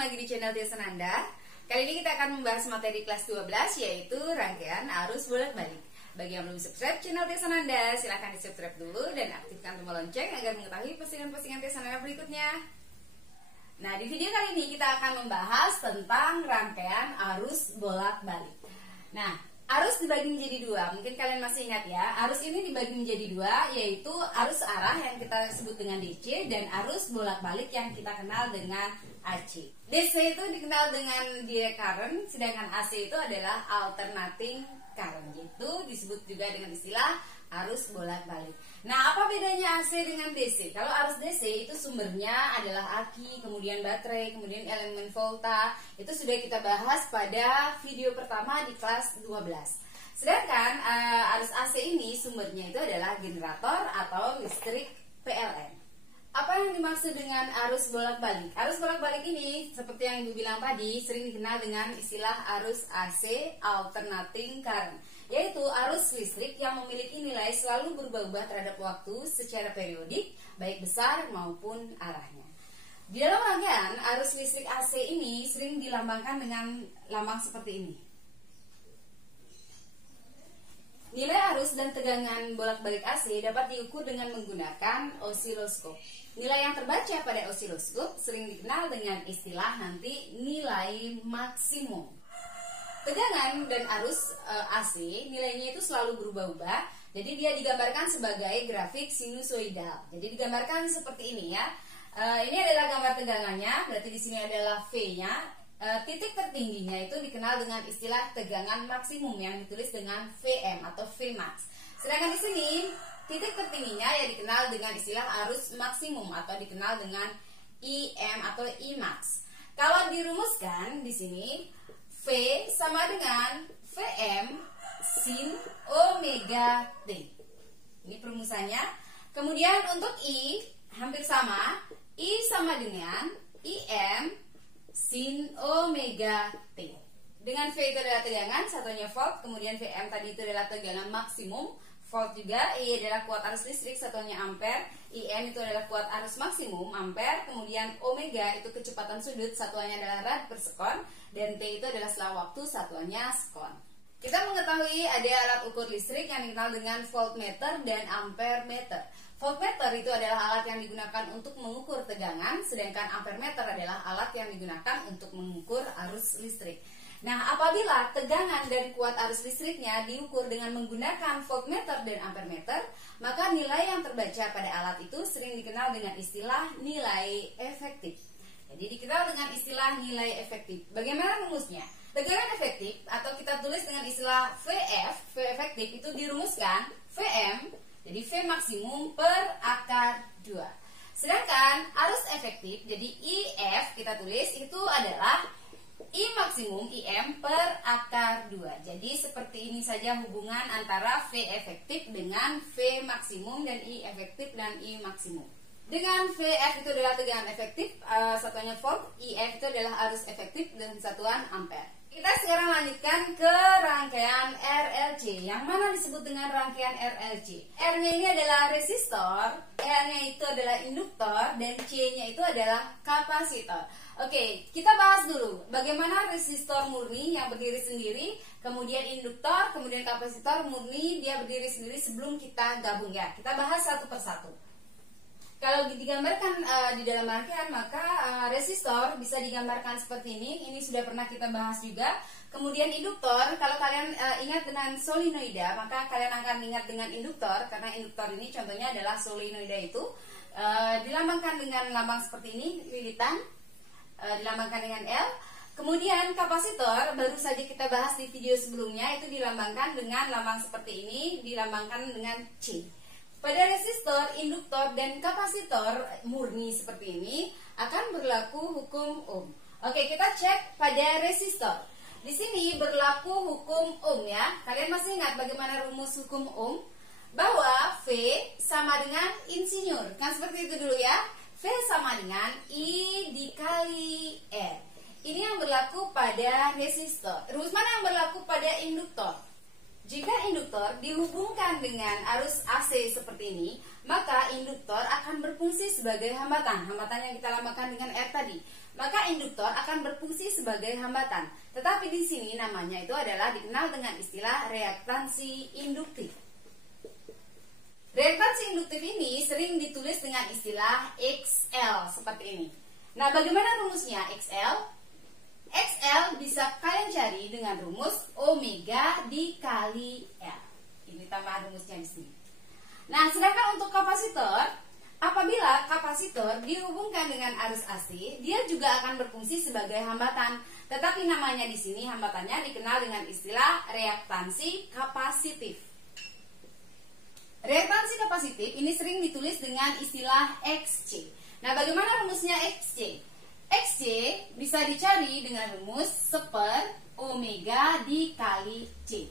lagi di channel Tia Sananda. Kali ini kita akan membahas materi kelas 12, yaitu rangkaian arus bolak-balik. Bagi yang belum subscribe channel Tia Sananda, silahkan di subscribe dulu dan aktifkan tombol lonceng agar mengetahui postingan-postingan Tia Sananda berikutnya. Nah, di video kali ini kita akan membahas tentang rangkaian arus bolak-balik. Nah, arus dibagi menjadi dua. Mungkin kalian masih ingat ya, arus ini dibagi menjadi dua, yaitu arus arah yang kita sebut dengan DC dan arus bolak-balik yang kita kenal dengan AC. DC itu dikenal dengan direct current, sedangkan AC itu adalah alternating current. Itu disebut juga dengan istilah arus bolak-balik. Nah, apa bedanya AC dengan DC? Kalau arus DC itu sumbernya adalah aki, kemudian baterai, kemudian elemen volta. Itu sudah kita bahas pada video pertama di kelas 12. Sedangkan arus AC ini sumbernya itu adalah generator atau listrik PLN. Apa yang dimaksud dengan arus bolak-balik? Arus bolak-balik ini seperti yang Ibu bilang tadi sering dikenal dengan istilah arus AC alternating current, yaitu arus listrik yang memiliki nilai selalu berubah-ubah terhadap waktu secara periodik, baik besar maupun arahnya. Di dalam rangkaian arus listrik AC ini sering dilambangkan dengan lambang seperti ini. Nilai arus dan tegangan bolak-balik AC dapat diukur dengan menggunakan osiloskop. Nilai yang terbaca pada osiloskop sering dikenal dengan istilah nanti nilai maksimum. Tegangan dan arus AC nilainya itu selalu berubah-ubah. Jadi dia digambarkan sebagai grafik sinusoidal. Jadi digambarkan seperti ini ya. Ini adalah gambar tegangannya. Berarti di sini adalah V-nya. Titik tertingginya itu dikenal dengan istilah tegangan maksimum yang ditulis dengan Vm atau Vmax. Sedangkan di sini titik tertingginya yang dikenal dengan istilah arus maksimum atau dikenal dengan Im atau Imax. Kalau dirumuskan di sini V sama dengan Vm sin omega T. Ini perumusannya. Kemudian untuk I hampir sama. I sama dengan Im sin omega T. Dengan V itu adalah tegangan, satunya volt, kemudian Vm tadi itu adalah tegangan maksimum, volt juga, I adalah kuat arus listrik, satunya ampere, Im itu adalah kuat arus maksimum, ampere, kemudian omega itu kecepatan sudut, satuannya adalah rad per sekon, dan T itu adalah selang waktu, satuannya sekon. Kita mengetahui ada alat ukur listrik yang dikenal dengan voltmeter dan ampermeter. Voltmeter itu adalah alat yang digunakan untuk mengukur tegangan, sedangkan ampermeter adalah alat yang digunakan untuk mengukur arus listrik. Nah, apabila tegangan dan kuat arus listriknya diukur dengan menggunakan voltmeter dan ampermeter, maka nilai yang terbaca pada alat itu sering dikenal dengan istilah nilai efektif. Jadi dikenal dengan istilah nilai efektif. Bagaimana rumusnya? Tegangan efektif atau kita tulis dengan istilah VF, V efektif itu dirumuskan Vm, jadi V maksimum per akar 2. Sedangkan arus efektif, jadi IF kita tulis itu adalah I maksimum IM per akar 2. Jadi seperti ini saja hubungan antara V efektif dengan V maksimum dan I efektif dan I maksimum. Dengan VF itu adalah tegangan efektif, satuannya volt, IF itu adalah arus efektif dan satuan ampere. Kita sekarang lanjutkan ke rangkaian RLC, yang mana disebut dengan rangkaian RLC. R-nya ini adalah resistor, L-nya itu adalah induktor, dan C-nya itu adalah kapasitor. Oke, kita bahas dulu bagaimana resistor murni yang berdiri sendiri, kemudian induktor, kemudian kapasitor murni dia berdiri sendiri sebelum kita gabung ya. Kita bahas satu persatu. Kalau digambarkan di dalam rangkaian, maka resistor bisa digambarkan seperti ini. Ini sudah pernah kita bahas juga. Kemudian induktor, kalau kalian ingat dengan solenoida, maka kalian akan ingat dengan induktor, karena induktor ini contohnya adalah solenoida itu dilambangkan dengan lambang seperti ini, lilitan, dilambangkan dengan L. Kemudian kapasitor, baru saja kita bahas di video sebelumnya, itu dilambangkan dengan lambang seperti ini, dilambangkan dengan C. Pada resistor, induktor, dan kapasitor murni seperti ini akan berlaku hukum Ohm. Oke, kita cek pada resistor. Di sini berlaku hukum Ohm ya. Kalian masih ingat bagaimana rumus hukum Ohm? Bahwa V sama dengan insinyur. Kan seperti itu dulu ya. V sama dengan I dikali R. Ini yang berlaku pada resistor. Rumus mana yang berlaku pada induktor? Jika induktor dihubungkan dengan arus AC seperti ini, maka induktor akan berfungsi sebagai hambatan. Hambatan yang kita lambangkan dengan R tadi. maka induktor akan berfungsi sebagai hambatan. Tetapi di sini namanya itu adalah dikenal dengan istilah reaktansi induktif. Reaktansi induktif ini sering ditulis dengan istilah XL seperti ini. Nah, bagaimana rumusnya XL? XL bisa kalian cari dengan rumus omega dikali L. Ini tambahan rumusnya di sini. Nah, sedangkan untuk kapasitor, apabila kapasitor dihubungkan dengan arus AC, dia juga akan berfungsi sebagai hambatan. Tetapi namanya di sini hambatannya dikenal dengan istilah reaktansi kapasitif. Reaktansi kapasitif ini sering ditulis dengan istilah XC. Nah, bagaimana rumusnya XC? XC bisa dicari dengan rumus seper omega dikali C.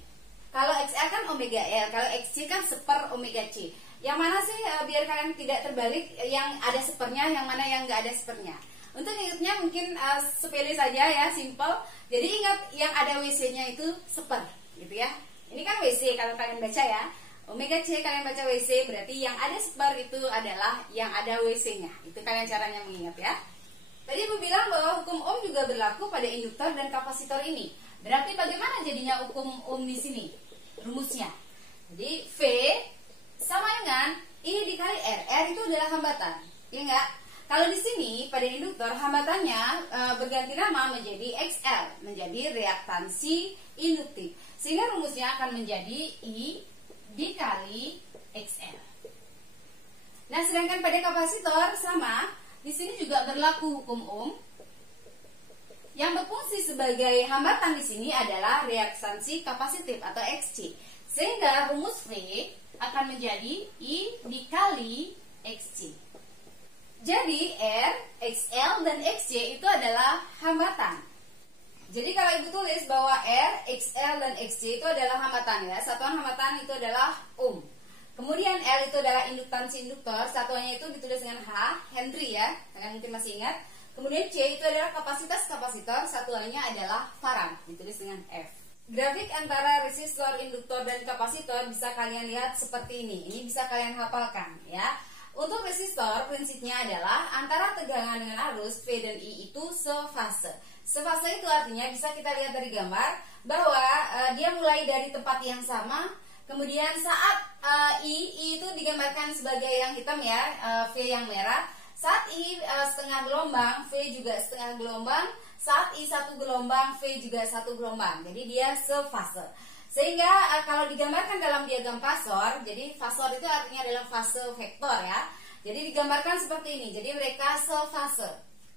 Kalau XL kan omega L, kalau XC kan seper omega C. Yang mana sih biar kalian tidak terbalik, yang ada sepernya, yang mana yang nggak ada sepernya? Untuk ingatnya mungkin sepele saja ya, simple. Jadi ingat yang ada WC-nya itu seper, gitu ya. Ini kan WC kalau kalian baca ya. Omega C kalian baca WC, berarti yang ada seper itu adalah yang ada WC-nya. Itu kalian caranya mengingat ya. Tadi Ibu bilang bahwa hukum Ohm juga berlaku pada induktor dan kapasitor ini. Berarti bagaimana jadinya hukum Ohm di sini? Rumusnya. Jadi V sama dengan I dikali R. R itu adalah hambatan. Ya enggak? Kalau di sini pada induktor hambatannya berganti nama menjadi XL, menjadi reaktansi induktif. Sehingga rumusnya akan menjadi I dikali XL. Nah, sedangkan pada kapasitor sama, di sini juga berlaku hukum Ohm. Yang berfungsi sebagai hambatan di sini adalah reaktansi kapasitif atau XC. Sehingga rumus V akan menjadi I dikali XC. Jadi R, XL, dan XC itu adalah hambatan. Jadi kalau Ibu tulis bahwa R, XL, dan XC itu adalah hambatan ya. Satuan hambatan itu adalah Ohm. Kemudian L itu adalah induktansi induktor, satuannya itu ditulis dengan H, Henry ya, kalian mungkin masih ingat. Kemudian C itu adalah kapasitas kapasitor, satuannya adalah Farad, ditulis dengan F. Grafik antara resistor, induktor, dan kapasitor bisa kalian lihat seperti ini. Ini bisa kalian hafalkan ya. Untuk resistor, prinsipnya adalah antara tegangan dengan arus V dan I itu sefase. Sefase itu artinya bisa kita lihat dari gambar bahwa dia mulai dari tempat yang sama. Kemudian saat I itu digambarkan sebagai yang hitam ya, V yang merah. Saat I setengah gelombang, V juga setengah gelombang. Saat I satu gelombang, V juga satu gelombang. Jadi dia sefase. Sehingga kalau digambarkan dalam diagram fasor, jadi fasor itu artinya adalah fase vektor ya. Jadi digambarkan seperti ini. Jadi mereka sefase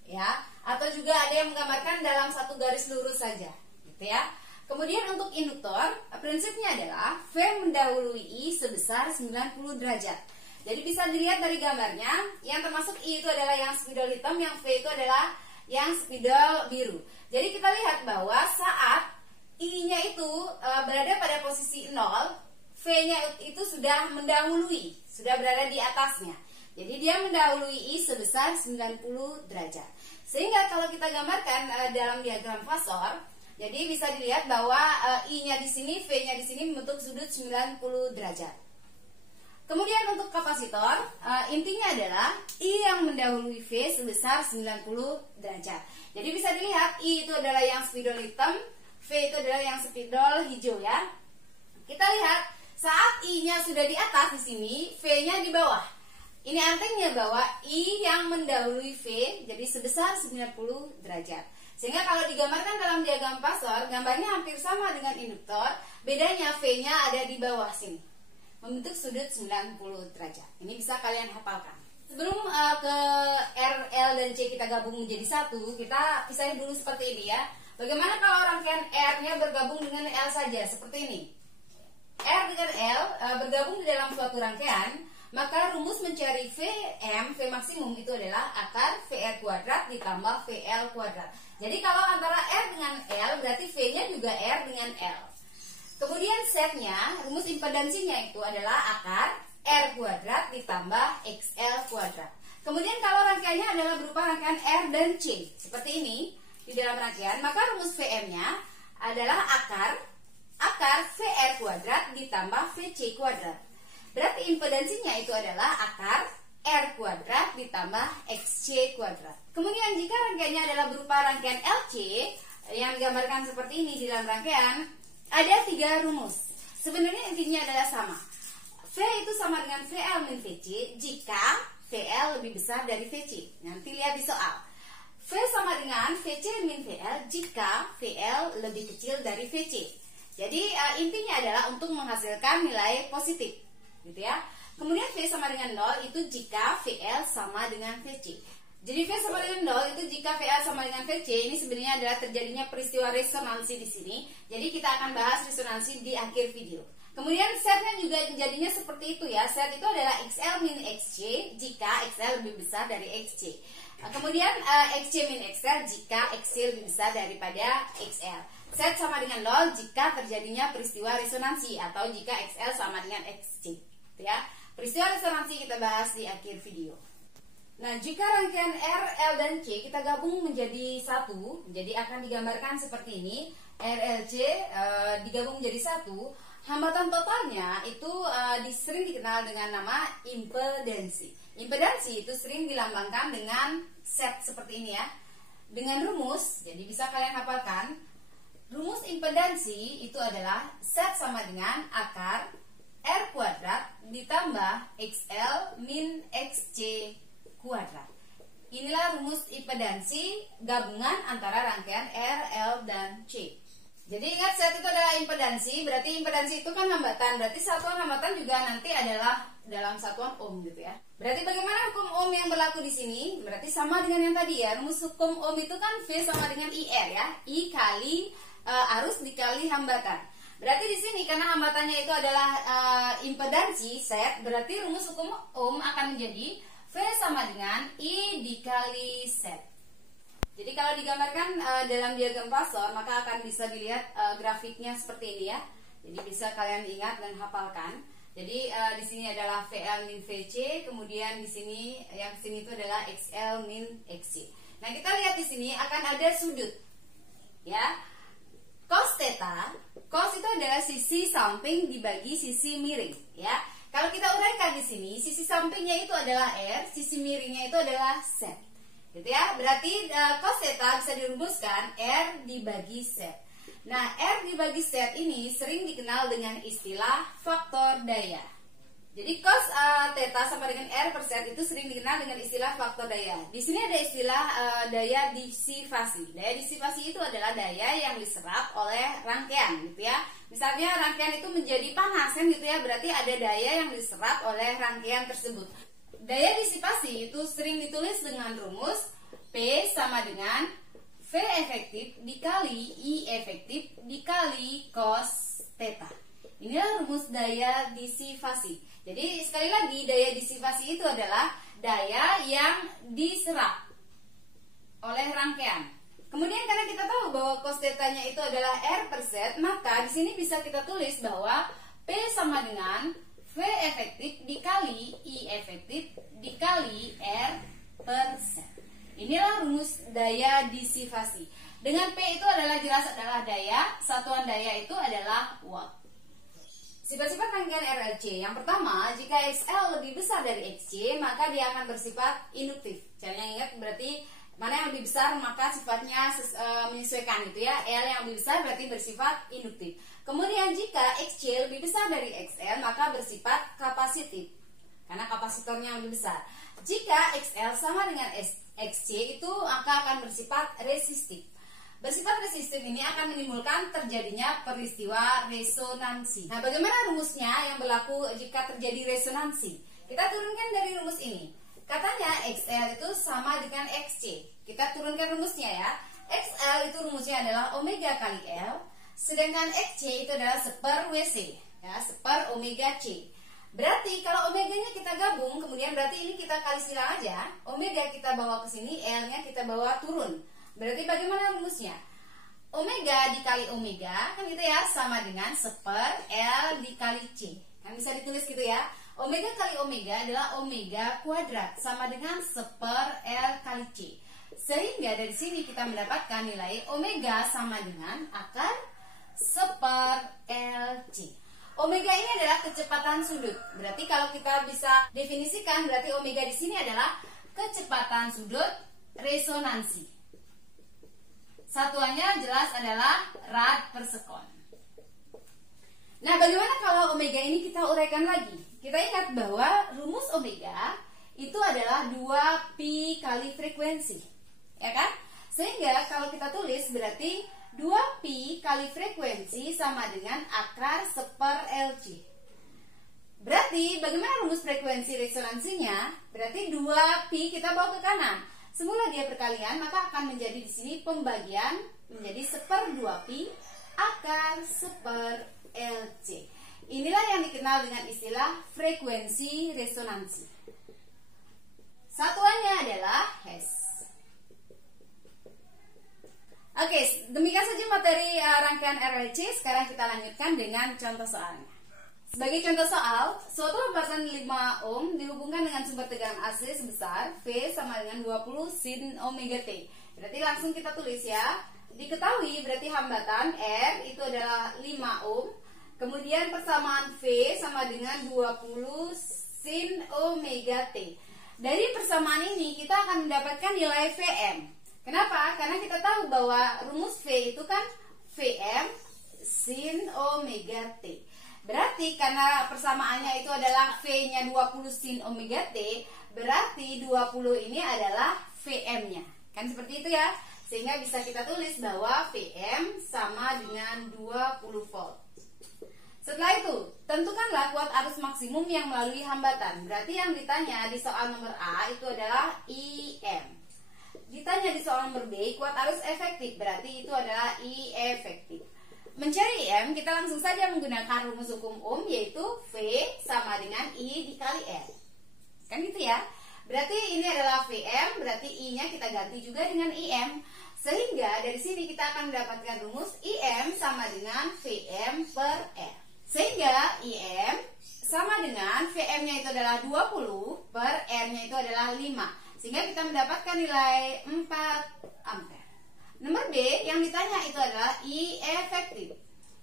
ya. Atau juga ada yang menggambarkan dalam satu garis lurus saja, gitu ya. Kemudian untuk induktor, prinsipnya adalah V mendahului I sebesar 90 derajat. Jadi bisa dilihat dari gambarnya, yang termasuk I itu adalah yang spidol hitam, yang V itu adalah yang spidol biru. Jadi kita lihat bahwa saat I-nya itu berada pada posisi 0, V-nya itu sudah mendahului, sudah berada di atasnya. Jadi dia mendahului I sebesar 90 derajat. Sehingga kalau kita gambarkan dalam diagram fasor, jadi bisa dilihat bahwa I-nya di sini, V-nya di sini membentuk sudut 90 derajat. Kemudian untuk kapasitor, intinya adalah I yang mendahului V sebesar 90 derajat. Jadi bisa dilihat I itu adalah yang spidol hitam, V itu adalah yang spidol hijau ya. Kita lihat saat I-nya sudah di atas di sini, V-nya di bawah. Ini artinya bahwa I yang mendahului V jadi sebesar 90 derajat. Sehingga kalau digambarkan dalam diagram fasor, gambarnya hampir sama dengan induktor, bedanya V-nya ada di bawah sini, membentuk sudut 90 derajat. Ini bisa kalian hafalkan. Sebelum ke R, L, dan C kita gabung menjadi satu, kita pisahin dulu seperti ini ya. Bagaimana kalau rangkaian R-nya bergabung dengan L saja, seperti ini. R dengan L bergabung di dalam suatu rangkaian, maka rumus mencari Vm, V maksimum itu adalah akar VR kuadrat ditambah VL kuadrat. Jadi kalau antara R dengan L berarti V-nya juga R dengan L. Kemudian setnya, rumus impedansinya itu adalah akar R kuadrat ditambah XL kuadrat. Kemudian kalau rangkaiannya adalah berupa rangkaian R dan C, seperti ini di dalam rangkaian, maka rumus Vm-nya adalah akar VR kuadrat ditambah VC kuadrat. Berarti impedansinya itu adalah akar R kuadrat ditambah XC kuadrat. Kemudian jika rangkaiannya adalah berupa rangkaian LC yang digambarkan seperti ini di dalam rangkaian, ada 3 rumus. Sebenarnya intinya adalah sama. V itu sama dengan VL min VC jika VL lebih besar dari VC. Nanti lihat di soal. V sama dengan VC min VL jika VL lebih kecil dari VC. Jadi intinya adalah untuk menghasilkan nilai positif, gitu ya. Kemudian V sama dengan 0 itu jika VL sama dengan VC. Jadi V sama dengan 0 itu jika VL sama dengan VC. Ini sebenarnya adalah terjadinya peristiwa resonansi di sini. Jadi kita akan bahas resonansi di akhir video. Kemudian setnya juga jadinya seperti itu ya. Set itu adalah XL min XC jika XL lebih besar dari XC. Kemudian XC min XL jika XC lebih besar daripada XL. Set sama dengan 0 jika terjadinya peristiwa resonansi atau jika XL sama dengan XC. Ya. Peristiwa resonansi kita bahas di akhir video. Nah, jika rangkaian R, L, dan C kita gabung menjadi satu, jadi akan digambarkan seperti ini. R, L, C digabung menjadi satu. Hambatan totalnya itu sering dikenal dengan nama impedansi. Impedansi itu sering dilambangkan dengan set seperti ini ya. Dengan rumus, jadi bisa kalian hafalkan. Rumus impedansi itu adalah set sama dengan akar R kuadrat ditambah XL min XC kuadrat. Inilah rumus impedansi gabungan antara rangkaian R, L, dan C. Jadi ingat set itu adalah impedansi, berarti impedansi itu kan hambatan, berarti satuan hambatan juga nanti adalah dalam satuan ohm gitu ya. Berarti bagaimana hukum ohm yang berlaku di sini? Berarti sama dengan yang tadi ya. Rumus hukum ohm itu kan V sama dengan IR ya. I kali arus dikali hambatan. Berarti di sini karena hambatannya itu adalah impedansi set, berarti rumus hukum ohm akan menjadi V sama dengan I dikali set. Jadi kalau digambarkan dalam diagram Poisson, maka akan bisa dilihat grafiknya seperti ini ya. Jadi bisa kalian ingat dan hafalkan. Jadi di sini adalah VL min VC, kemudian di sini yang sini itu adalah XL min XC. Nah, kita lihat di sini akan ada sudut. Ya. Cos theta, cos itu adalah sisi samping dibagi sisi miring, ya. Kalau kita uraikan di sini, sisi sampingnya itu adalah R, sisi miringnya itu adalah Z. Gitu ya. Berarti cos theta bisa dirumuskan R dibagi Z. Nah, R dibagi Z ini sering dikenal dengan istilah faktor daya. Jadi cos theta sama dengan R per Z itu sering dikenal dengan istilah faktor daya. Di sini ada istilah daya disipasi. Daya disipasi itu adalah daya yang diserap oleh rangkaian, gitu ya. Misalnya rangkaian itu menjadi panas kan gitu ya, berarti ada daya yang diserap oleh rangkaian tersebut. Daya disipasi itu sering ditulis dengan rumus P sama dengan V efektif dikali I efektif dikali cos theta. Inilah rumus daya disipasi. Jadi sekali lagi daya disipasi itu adalah daya yang diserap oleh rangkaian. Kemudian karena kita tahu bahwa cos theta-nya itu adalah R per Z, maka di sini bisa kita tulis bahwa P sama dengan V efektif dikali I efektif dikali R per Z. Inilah rumus daya disipasi. Dengan P itu adalah jelas adalah daya, satuan daya itu adalah watt. Sifat-sifat rangkaian RLC. Yang pertama, jika XL lebih besar dari XC, maka dia akan bersifat induktif. Caranya ingat berarti mana yang lebih besar maka sifatnya menyesuaikan gitu ya. L yang lebih besar berarti bersifat induktif. Kemudian jika XC lebih besar dari XL maka bersifat kapasitif karena kapasitornya lebih besar. Jika XL sama dengan XC itu maka akan bersifat resistif. Bersifat resistif ini akan menimbulkan terjadinya peristiwa resonansi. Nah, bagaimana rumusnya yang berlaku jika terjadi resonansi? Kita turunkan dari rumus ini. Katanya XL itu sama dengan XC. Kita turunkan rumusnya ya. XL itu rumusnya adalah omega kali L, sedangkan XC itu adalah seper WC, ya, seper omega C. Berarti kalau omeganya kita gabung, kemudian berarti ini kita kali silang aja. Omega kita bawa ke sini, L-nya kita bawa turun. Berarti bagaimana rumusnya? Omega dikali omega kan gitu ya, sama dengan seper L dikali C. Kan bisa ditulis gitu ya. Omega kali omega adalah omega kuadrat sama dengan seper L kali C. Sehingga dari sini kita mendapatkan nilai omega sama dengan akar seper LC. Omega ini adalah kecepatan sudut. Berarti kalau kita bisa definisikan, berarti omega di sini adalah kecepatan sudut resonansi. Satuannya jelas adalah rad per sekon. Nah, bagaimana kalau omega ini kita uraikan lagi? Kita ingat bahwa rumus omega itu adalah 2pi kali frekuensi, ya kan? Sehingga kalau kita tulis berarti 2pi kali frekuensi sama dengan akar seper LC. Berarti bagaimana rumus frekuensi resonansinya? Berarti 2pi kita bawa ke kanan. Semula dia perkalian, maka akan menjadi di sini pembagian menjadi seper 2pi akar seper LC. Inilah yang dikenal dengan istilah frekuensi resonansi. Satuannya adalah Hertz. Oke, demikian saja materi rangkaian RLC. Sekarang kita lanjutkan dengan contoh soalnya. Sebagai contoh soal, suatu hambatan 5 ohm dihubungkan dengan sumber tegangan AC sebesar V sama dengan 20 sin omega T. Berarti langsung kita tulis ya. Diketahui berarti hambatan R itu adalah 5 ohm. Kemudian persamaan V sama dengan 20 sin omega T. Dari persamaan ini kita akan mendapatkan nilai Vm. Kenapa? Karena kita tahu bahwa rumus V itu kan Vm sin omega T. Berarti karena persamaannya itu adalah V-nya 20 sin omega T, berarti 20 ini adalah Vm-nya. Kan seperti itu ya. Sehingga bisa kita tulis bahwa Vm sama dengan 20 volt. Setelah itu, tentukanlah kuat arus maksimum yang melalui hambatan. Berarti yang ditanya di soal nomor A itu adalah IM. Ditanya di soal nomor B, kuat arus efektif, berarti itu adalah I efektif. Mencari IM, kita langsung saja menggunakan rumus hukum Ohm, yaitu V sama dengan I dikali R. Kan gitu ya. Berarti ini adalah Vm, berarti I-nya kita ganti juga dengan IM. Sehingga dari sini kita akan mendapatkan rumus IM sama dengan Vm per R. Sehingga IM sama dengan Vm-nya itu adalah 20 per R-nya itu adalah 5. Sehingga kita mendapatkan nilai 4 ampere. Nomor B yang ditanya itu adalah I efektif.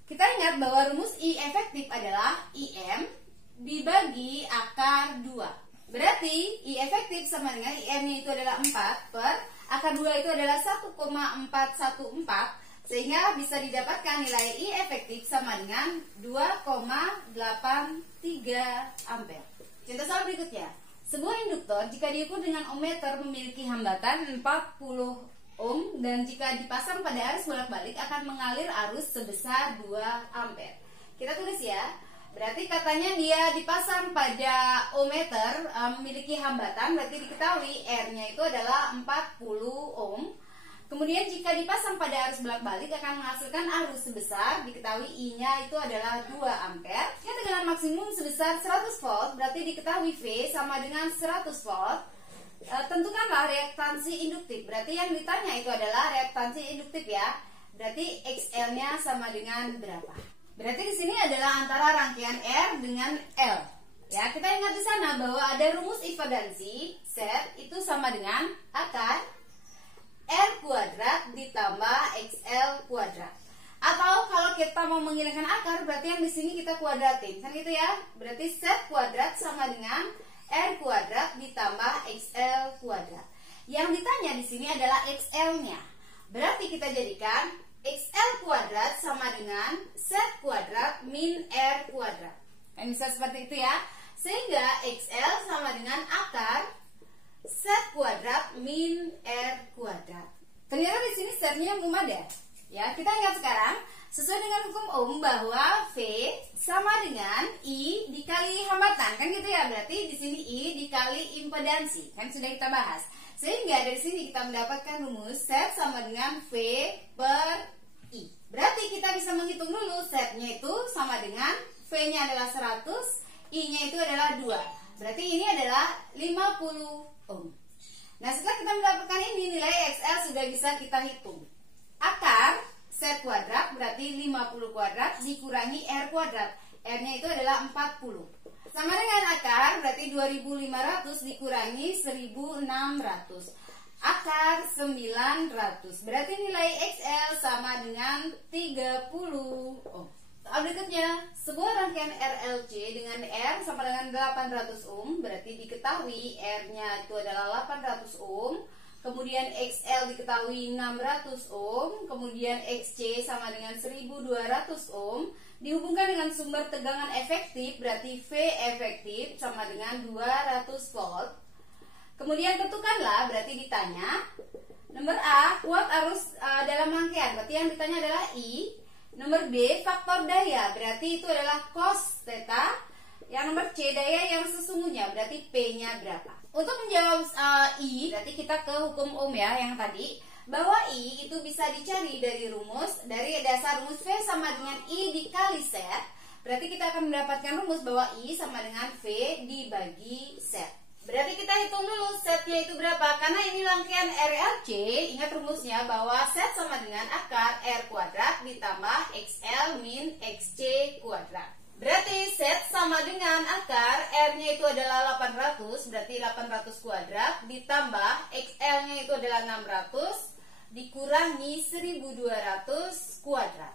Kita ingat bahwa rumus I efektif adalah IM dibagi akar 2. Berarti I efektif sama dengan IM-nya itu adalah 4 per akar 2 itu adalah 1,414. Sehingga bisa didapatkan nilai I efektif sama dengan 2,83 ampere. Contoh soal berikutnya. Sebuah induktor jika diukur dengan ohmmeter memiliki hambatan 40 ohm dan jika dipasang pada arus bolak-balik akan mengalir arus sebesar 2 ampere. Kita tulis ya. Berarti katanya dia dipasang pada ohmmeter memiliki hambatan, berarti diketahui R-nya itu adalah 40 ohm. Kemudian jika dipasang pada arus bolak-balik akan menghasilkan arus sebesar, diketahui I-nya itu adalah 2 ampere. Yang tegangan maksimum sebesar 100 volt, berarti diketahui V sama dengan 100 volt. Tentukanlah reaktansi induktif. Berarti yang ditanya itu adalah reaktansi induktif ya. Berarti XL-nya sama dengan berapa? Berarti di sini adalah antara rangkaian R dengan L. Ya, kita ingat di sana bahwa ada rumus impedansi Z itu sama dengan akar R kuadrat ditambah XL kuadrat. Atau kalau kita mau menghilangkan akar, berarti yang di sini kita kuadratin, kan gitu ya? Berarti Z kuadrat sama dengan R kuadrat ditambah XL kuadrat. Yang ditanya di sini adalah XL-nya. Berarti kita jadikan XL kuadrat sama dengan Z kuadrat min R kuadrat. Kan bisa seperti itu ya? Sehingga XL sama dengan akar Z kuadrat min R kuadrat. Ternyata di sini Z-nya ada. Ya, kita ingat sekarang sesuai dengan hukum Ohm bahwa V sama dengan I dikali hambatan, kan gitu ya? Berarti di sini I dikali impedansi, kan sudah kita bahas. Sehingga dari sini kita mendapatkan rumus Z sama dengan V per I. Berarti kita bisa menghitung dulu Z-nya itu sama dengan V-nya adalah 100, I-nya itu adalah 2. Berarti ini adalah 50 ohm. Nah, setelah kita mendapatkan ini, nilai XL sudah bisa kita hitung. Akar Z kuadrat berarti 50 kuadrat dikurangi R kuadrat. R-nya itu adalah 40. Sama dengan akar berarti 2500 dikurangi 1600. Akar 900. Berarti nilai XL sama dengan 30 ohm. Berikutnya, sebuah rangkaian RLC dengan R sama dengan 800 ohm, berarti diketahui R-nya itu adalah 800 ohm, kemudian XL diketahui 600 ohm, kemudian XC sama dengan 1200 ohm, dihubungkan dengan sumber tegangan efektif, berarti V efektif sama dengan 200 volt. Kemudian tentukanlah, berarti ditanya, nomor A, kuat arus dalam rangkaian, berarti yang ditanya adalah I. Nomor B, faktor daya, berarti itu adalah cos theta. Yang nomor C, daya yang sesungguhnya, berarti P-nya berapa. Untuk menjawab I, berarti kita ke hukum Ohm ya, yang tadi. Bahwa I itu bisa dicari dari dasar rumus V sama dengan I dikali set. Berarti kita akan mendapatkan rumus bahwa I sama dengan V dibagi set. Berarti kita hitung dulu setnya itu berapa. Karena ini rangkaian RLC, ingat rumusnya bahwa set sama dengan akar R kuadrat ditambah XL min XC kuadrat. Berarti set sama dengan akar R-nya itu adalah 800, berarti 800 kuadrat ditambah XL-nya itu adalah 600 dikurangi 1200 kuadrat.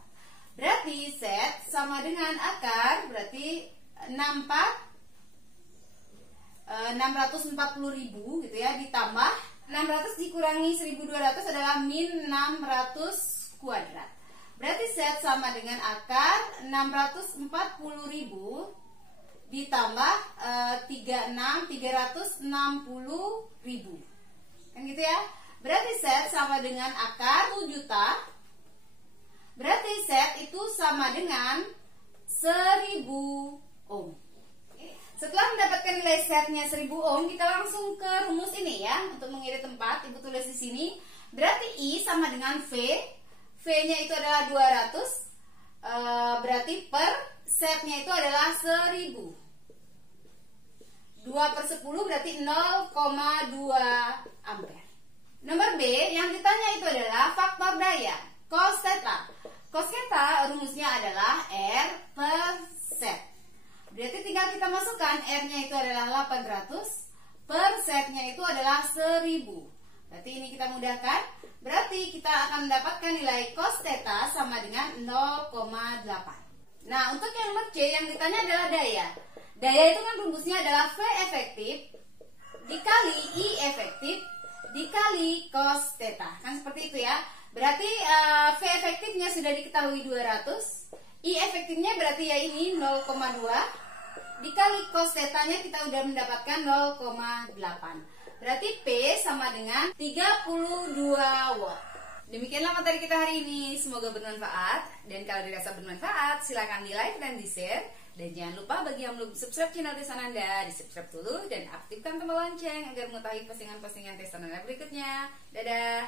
Berarti set sama dengan akar, berarti 640.000 gitu ya, ditambah 600 dikurangi 1200 adalah min 600 kuadrat. Berarti set sama dengan akar 640.000 ditambah 360.000. Kan gitu ya. Berarti set sama dengan akar 1 juta. Berarti set itu sama dengan 1000 ohm. Setelah mendapatkan nilai setnya 1000 ohm, kita langsung ke rumus ini ya. Untuk mengirit tempat, Ibu tulis di sini. Berarti I sama dengan V. V-nya itu adalah 200. Berarti per setnya itu adalah 1000. 2/10 berarti 0,2 ampere. Nomor B, yang ditanya itu adalah faktor daya, cos theta. Cos theta rumusnya adalah R per set. Berarti tinggal kita masukkan R-nya itu adalah 800, per setnya itu adalah 1000. Berarti ini kita mudahkan. Berarti kita akan mendapatkan nilai cos theta sama dengan 0,8. Nah, untuk yang nomor C yang ditanya adalah daya. Daya itu kan rumusnya adalah V efektif dikali I efektif dikali cos theta. Kan seperti itu ya. Berarti V efektifnya sudah diketahui 200. I efektifnya berarti ya ini 0,2. Dikali cos theta-nya kita udah mendapatkan 0,8. Berarti P sama dengan 32 watt. Demikianlah materi kita hari ini. Semoga bermanfaat. Dan kalau dirasa bermanfaat, silakan di like dan di share. Dan jangan lupa bagi yang belum subscribe channel Tes Ananda, di subscribe dulu dan aktifkan tombol lonceng agar mengetahui postingan-postingan Tes Ananda berikutnya. Dadah.